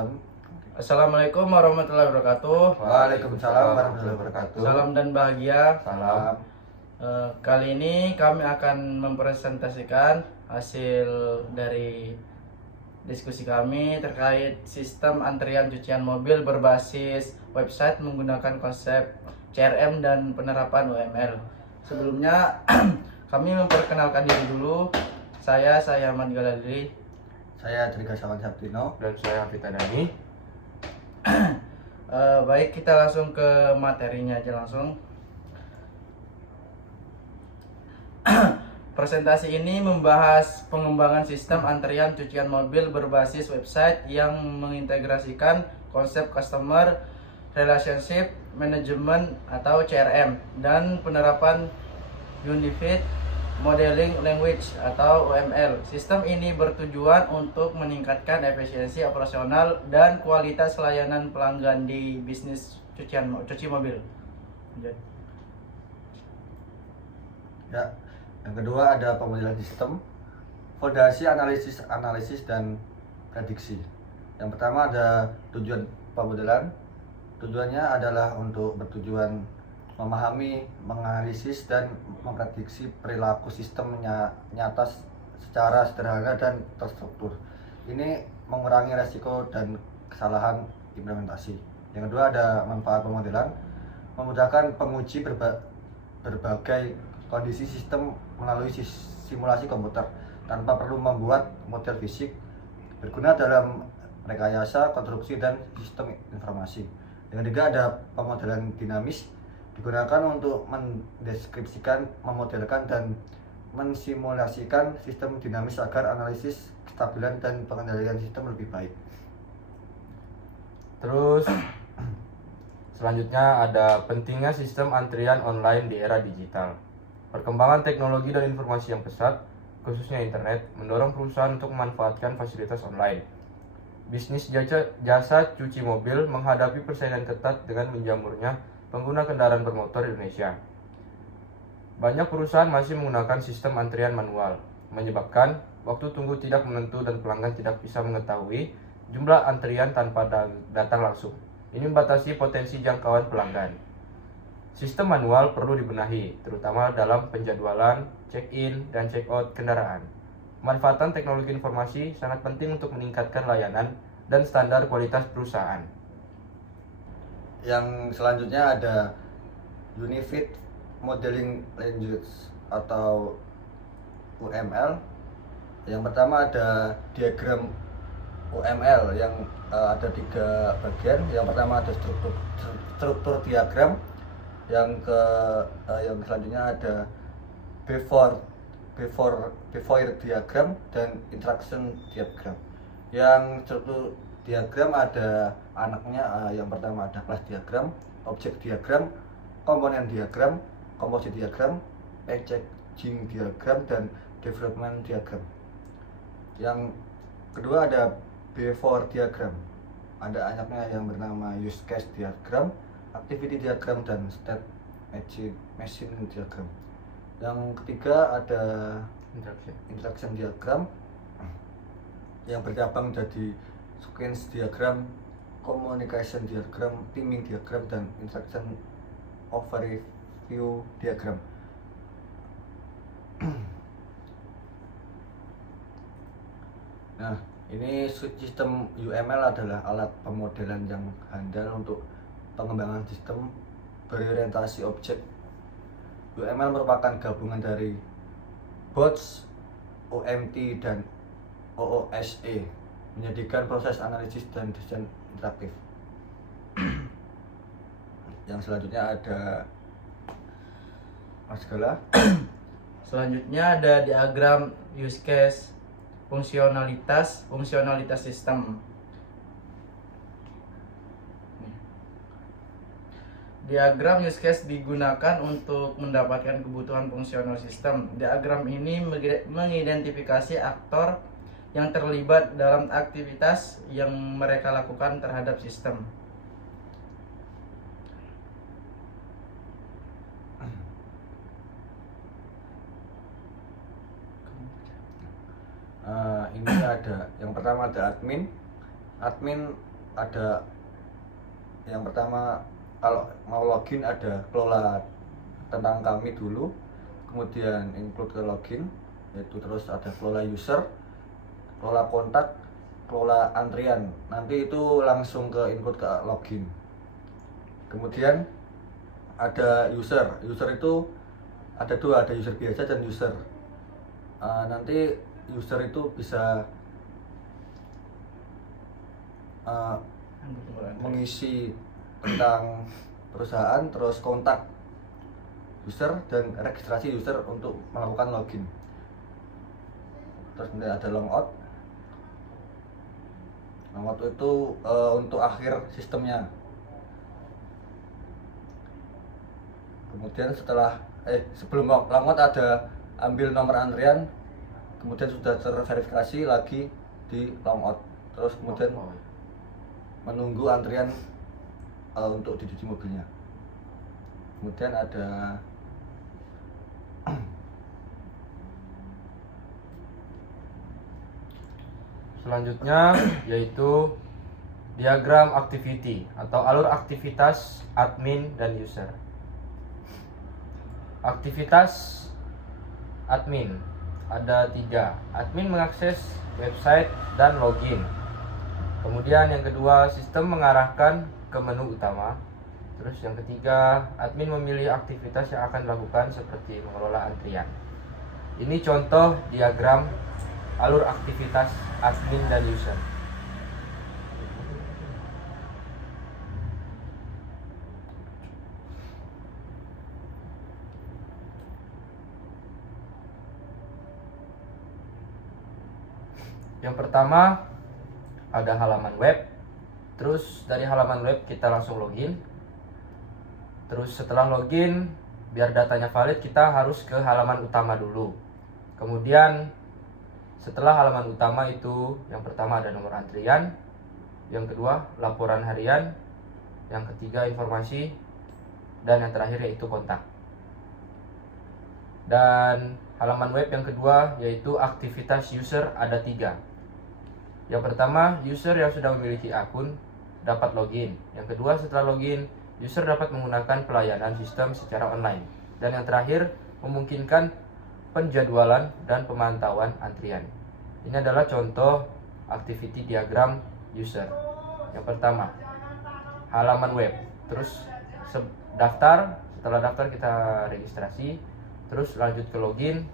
sistem. Assalamualaikum warahmatullahi wabarakatuh. Waalaikumsalam warahmatullahi wabarakatuh. Salam dan bahagia. Salam. Kali ini kami akan mempresentasikan hasil dari diskusi kami terkait sistem antrian cucian mobil berbasis website menggunakan konsep CRM dan penerapan UML. Sebelumnya kami memperkenalkan diri dulu. Saya Ahmad Galadri. Saya Trika Sawan Sabtino. Dan saya Vita Dani. Baik, kita langsung ke materinya aja langsung. Presentasi ini membahas pengembangan sistem antrian cucian mobil berbasis website yang mengintegrasikan konsep Customer Relationship Management atau CRM dan penerapan Unified Modeling Language atau UML. Sistem ini bertujuan untuk meningkatkan efisiensi operasional dan kualitas layanan pelanggan di bisnis cuci mobil. Ya, yang kedua ada pemodelan sistem, fondasi analisis dan prediksi. Yang pertama ada tujuan pemodelan. Tujuannya adalah untuk bertujuan memahami, menganalisis dan memprediksi perilaku sistem nyata secara sederhana dan terstruktur. Ini mengurangi resiko dan kesalahan implementasi. Yang kedua ada manfaat pemodelan, memudahkan penguji berbagai kondisi sistem melalui simulasi komputer tanpa perlu membuat model fisik, berguna dalam rekayasa, konstruksi, dan sistem informasi. Yang ketiga ada pemodelan dinamis, digunakan untuk mendeskripsikan, memodelkan, dan mensimulasikan sistem dinamis agar analisis, kestabilan, dan pengendalian sistem lebih baik. Terus selanjutnya ada pentingnya sistem antrian online di era digital. Perkembangan teknologi dan informasi yang pesat, khususnya internet, mendorong perusahaan untuk memanfaatkan fasilitas online. Bisnis jasa cuci mobil menghadapi persaingan ketat dengan menjamurnya pengguna kendaraan bermotor di Indonesia. Banyak perusahaan masih menggunakan sistem antrian manual, menyebabkan waktu tunggu tidak menentu dan pelanggan tidak bisa mengetahui jumlah antrian tanpa datang langsung. Ini membatasi potensi jangkauan pelanggan. Sistem manual perlu dibenahi, terutama dalam penjadwalan, check-in, dan check-out kendaraan. Manfaatan teknologi informasi sangat penting untuk meningkatkan layanan dan standar kualitas perusahaan. Yang selanjutnya ada Unified Modeling Language atau UML. Yang pertama ada diagram UML yang ada 3 bagian. Yang pertama ada struktur diagram. Yang selanjutnya ada before diagram dan interaction diagram. Yang struktur diagram ada anaknya, yang pertama ada kelas diagram, objek diagram, komponen diagram, komposit diagram, packaging diagram, dan development diagram. Yang kedua ada before diagram, ada anaknya yang bernama use case diagram, activity diagram, dan state machine diagram. Yang ketiga ada interaction diagram yang bercabang jadi sequence diagram, communication diagram, teaming diagram, dan interaction overview diagram. Nah, ini sistem UML adalah alat pemodelan yang handal untuk pengembangan sistem berorientasi objek. UML merupakan gabungan dari bots, OMT, dan OOSE, menjadikan proses analisis dan desain interaktif. Yang selanjutnya ada Mas Gala. Selanjutnya ada diagram use case fungsionalitas sistem. Diagram use case digunakan untuk mendapatkan kebutuhan fungsional sistem. Diagram ini mengidentifikasi aktor yang terlibat dalam aktivitas yang mereka lakukan terhadap sistem. Ini ada yang pertama ada admin, admin ada yang pertama, kalau mau login ada kelola tentang kami dulu, kemudian include ke login, yaitu terus ada kelola user, kelola kontak, kelola antrian. Nanti itu langsung ke include ke login. Kemudian ada user. User itu ada dua, ada user biasa dan user. Nanti user itu bisa mengisi tentang perusahaan, terus kontak user dan registrasi user untuk melakukan login. Terus nanti ada logout. Logout itu untuk akhir sistemnya. Kemudian sebelum logout ada ambil nomor antrian, kemudian sudah terverifikasi lagi di logout. Terus kemudian menunggu antrian untuk dicuci mobilnya. Kemudian ada selanjutnya yaitu diagram activity atau alur aktivitas admin dan user. Aktivitas admin ada 3. Admin mengakses website dan login. Kemudian yang kedua, sistem mengarahkan ke menu utama. Terus yang ketiga, admin memilih aktivitas yang akan dilakukan seperti mengelola antrian. Ini contoh diagram alur aktivitas admin dan user. Yang pertama ada halaman web. Terus dari halaman web kita langsung login. Terus setelah login, biar datanya valid kita harus ke halaman utama dulu. Kemudian setelah halaman utama itu, yang pertama ada nomor antrian, yang kedua laporan harian, yang ketiga informasi, dan yang terakhir yaitu kontak. Dan halaman web yang kedua yaitu aktivitas user ada 3. Yang pertama, user yang sudah memiliki akun dapat login. Yang kedua, setelah login, user dapat menggunakan pelayanan sistem secara online. Dan yang terakhir, memungkinkan penjadwalan dan pemantauan antrian. Ini adalah contoh activity diagram user. Yang pertama, halaman web. Terus daftar, setelah daftar kita registrasi, terus lanjut ke login.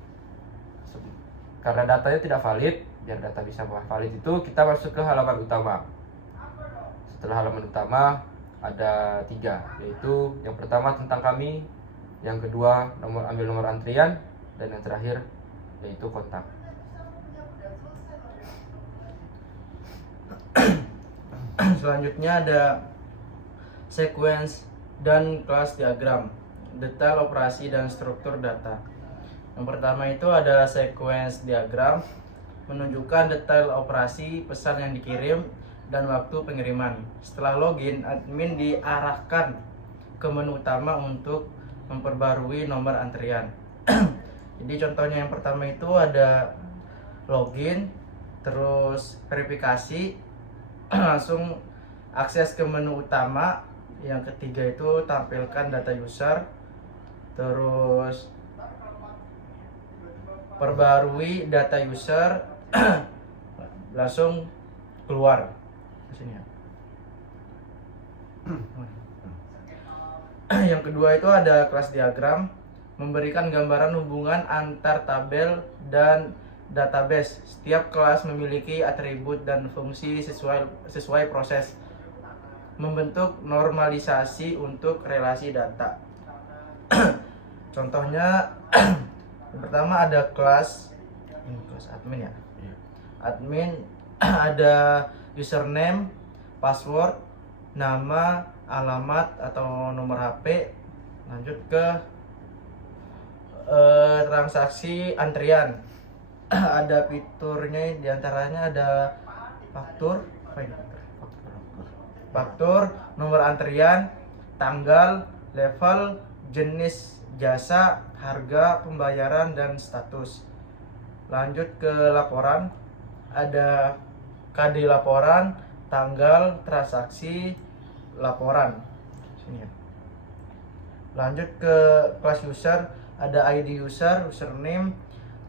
Karena datanya tidak valid, biar data bisa valid itu kita masuk ke halaman utama. Setelah halaman utama ada 3, yaitu yang pertama tentang kami, yang kedua ambil nomor antrian, dan yang terakhir yaitu kontak. Selanjutnya ada sequence dan kelas diagram, detail operasi dan struktur data. Yang pertama itu ada sequence diagram, menunjukkan detail operasi pesan yang dikirim dan waktu pengiriman. Setelah login, admin diarahkan ke menu utama untuk memperbarui nomor antrian. Jadi contohnya yang pertama itu ada login, terus verifikasi, langsung akses ke menu utama. Yang ketiga itu tampilkan data user, terus perbarui data user, langsung keluar ke sini ya. Yang kedua itu ada kelas diagram, memberikan gambaran hubungan antar tabel dan database. Setiap kelas memiliki atribut dan fungsi sesuai proses, membentuk normalisasi untuk relasi data. Contohnya yang pertama ada kelas admin ya. Admin ada username, password, nama, alamat atau nomor HP. Lanjut ke transaksi antrian. Ada fiturnya, diantaranya ada faktur, nomor antrian, tanggal, level, jenis jasa, harga, pembayaran, dan status. Lanjut ke laporan, ada KD laporan, tanggal transaksi laporan. Sini ya. Lanjut ke kelas user, ada ID user, username,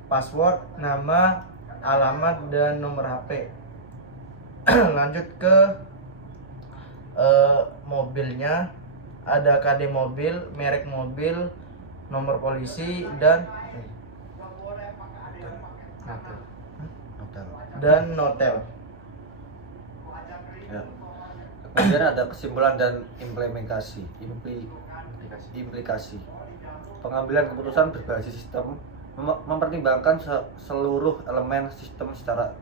password, nama, alamat, dan nomor HP. Lanjut ke mobilnya, ada KD mobil, merek mobil, nomor polisi, dan notel. Ya. Kemudian ada kesimpulan dan implementasi. Implikasi. Pengambilan keputusan berbasis sistem mempertimbangkan seluruh elemen sistem secara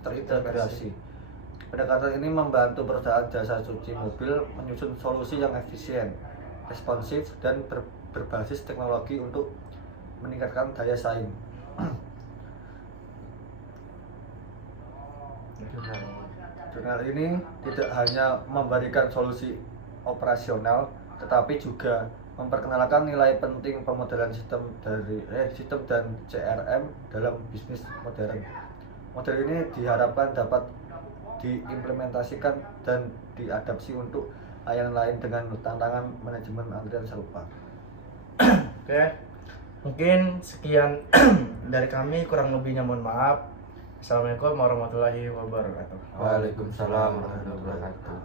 terintegrasi. Pendekatan ini membantu perusahaan jasa cuci mobil menyusun solusi yang efisien, responsif, dan berbasis teknologi untuk meningkatkan daya saing. Jurnal ini tidak hanya memberikan solusi operasional, tetapi juga memperkenalkan nilai penting pemodelan sistem dan CRM dalam bisnis modern. Model ini diharapkan dapat diimplementasikan dan diadaptasi untuk layanan lain dengan tantangan manajemen antrian serupa. Oke, mungkin sekian dari kami, kurang lebihnya mohon maaf. Assalamualaikum warahmatullahi wabarakatuh. Waalaikumsalam warahmatullahi wabarakatuh.